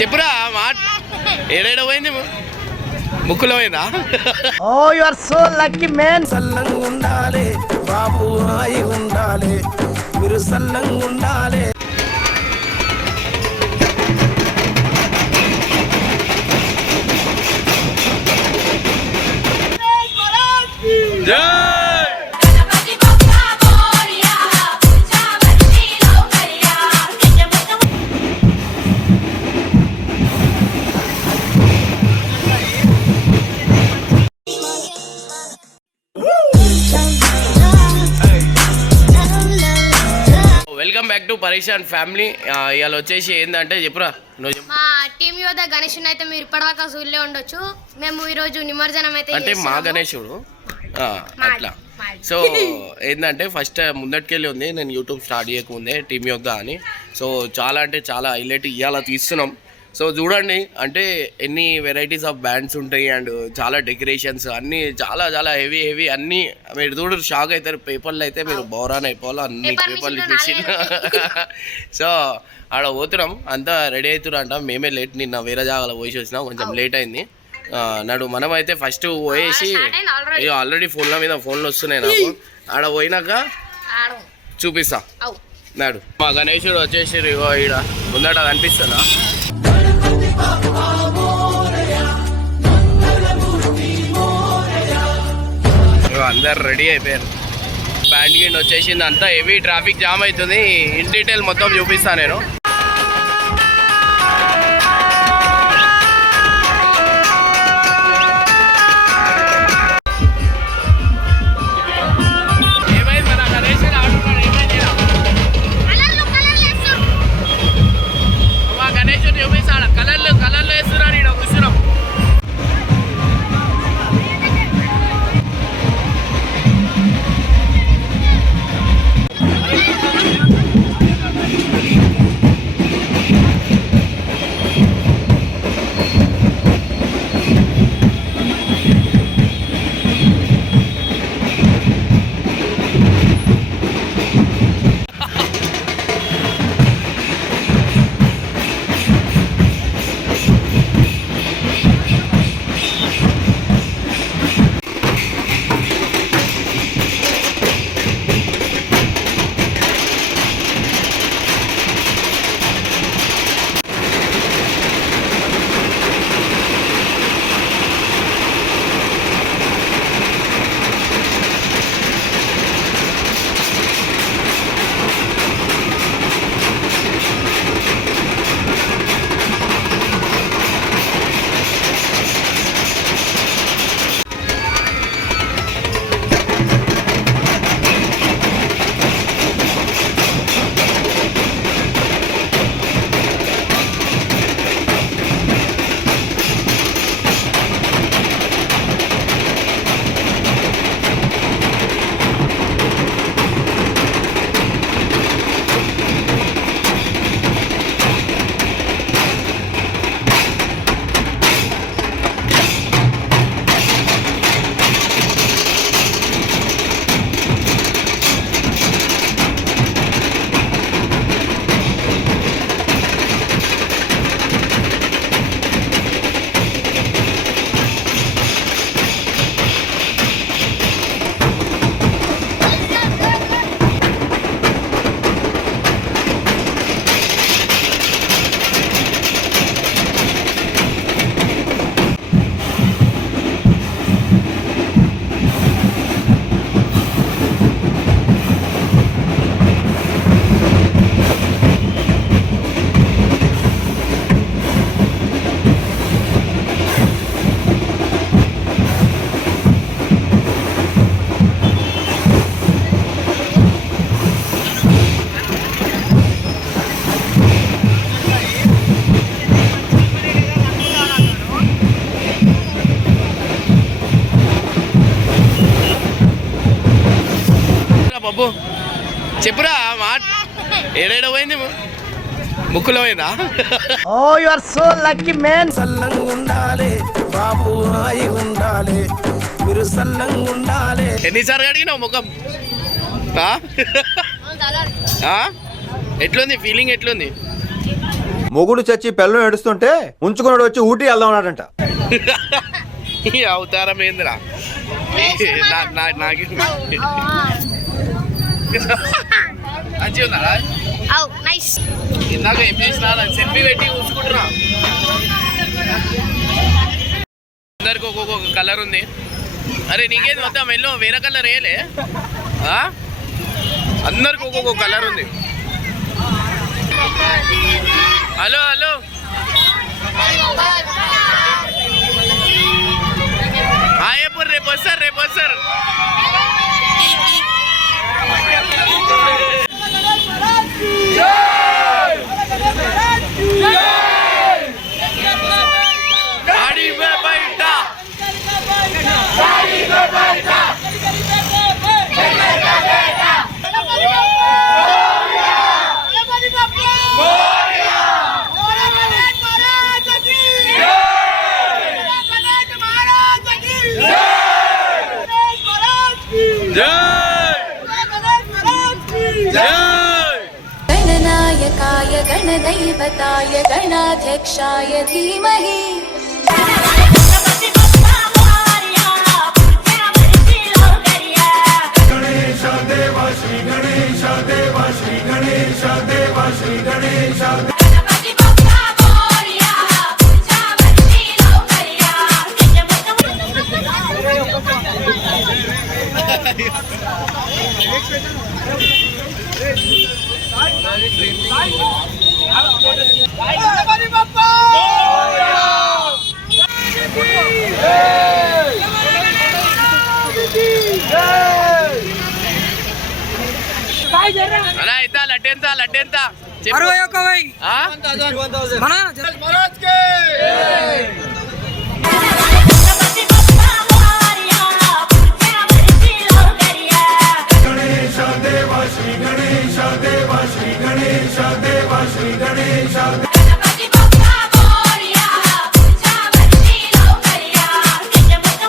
చెప్పురా మాట ఏడేడ పోయింది ముక్కులో పోయిందా? Oh you are so lucky man. సల్లంగా ఉండాలి బాబు, హాయి ఉండాలి, మీరు సల్లంగా ఉండాలి. Welcome back to Pareshan family. ఇవాళ వచ్చేసి ఏంటంటే చెప్పురా నువ్వు చెప్పు. మా టీం యోధ గణేష్ అయితే మీరు ఇప్పటిదాకా చూడలే ఉండొచ్చు. మేము ఈరోజు నిమజ్జనం అయితే అంటే మా గణేశుడు అట్లా. సో ఏంటంటే ఫస్ట్ ముందటికెళ్ళి ఉంది, నేను యూట్యూబ్ స్టార్ట్ చేయకముందే టీమ్ యోధ అని. సో చాలా అంటే చాలా హైలైట్ ఇవాళ తీస్తున్నాం. సో చూడండి, అంటే ఎన్ని వెరైటీస్ ఆఫ్ బ్యాండ్స్ ఉంటాయి అండ్ చాలా డెకరేషన్స్ అన్నీ చాలా చాలా హెవీ హెవీ అన్నీ. మీరు చూడు షాక్ అవుతారు. పేపర్లు అయితే మీరు బౌరాన్ అయిపోవాలి, అన్ని పేపర్లు ఇచ్చేసి. సో ఆడ పోతున్నాం, అంతా రెడీ అవుతున్నారు అంట. మేమే లేట్, నిన్న వేరే జాగాలో పోసి వచ్చినాం, కొంచెం లేట్ అయింది. నాడు మనం అయితే ఫస్ట్ పోయేసి ఆల్రెడీ ఫోన్లు వస్తున్నాయి నాకు. ఆడ పోయినాక చూపిస్తా నాడు. మా గణేశుడు వచ్చేసి ఈడ ముందట కనిపిస్తుందా? అందరు రెడీ అయిపోయారు. బ్యాండ్ గిన్ వచ్చేసింది, అంతా హెవీ ట్రాఫిక్ జామ్ అవుతుంది. ఇన్ డీటెయిల్ మొత్తం చూపిస్తాను నేను. బాబు చెప్పురా మాట ఏడేడ పోయింది ముక్కులో పోయిందా? Oh you are so lucky man. సల్లంగా ఉండాలి బాబు, హాయి ఉండాలి, మీరు సల్లంగా ఉండాలి. ఎన్నిసార్లు అడిగినావు ముఖం? ఎట్లుంది ఫీలింగ్? ఎట్లుంది? మొగుడు చచ్చి పెళ్ళం ఏడుస్తుంటే ఉంచుకున్నాడు వచ్చి ఊటీ వెళ్దాం అన్నాడంట. ఈ అవతారం ఏందిరా నాకు మంచిగా ఉందా? నైస్. ఇందాక ఏం చేసినా సెల్ఫీ పెట్టి ఉంచుకుంటున్నా. అందరికి ఒక్కొక్క కలర్ ఉంది. అరే నీకేది మొత్తం ఎల్లో వేరే కలర్ వేయలే? అందరికి ఒక్కొక్క కలర్ ఉంది. హలో హలో ఎప్పుడు రేపు వస్తారు गणनायकाय गणदैवताय गणाध्यक्षाय धीमहि गणेश देवा श्री गणेश देवा श्री गणेश देवा श्री गणेश అలా ఎంత లడ్డెంత 61,000 మన गणेश देवा श्री गणेश देवा श्री गणेश देवा श्री गणेश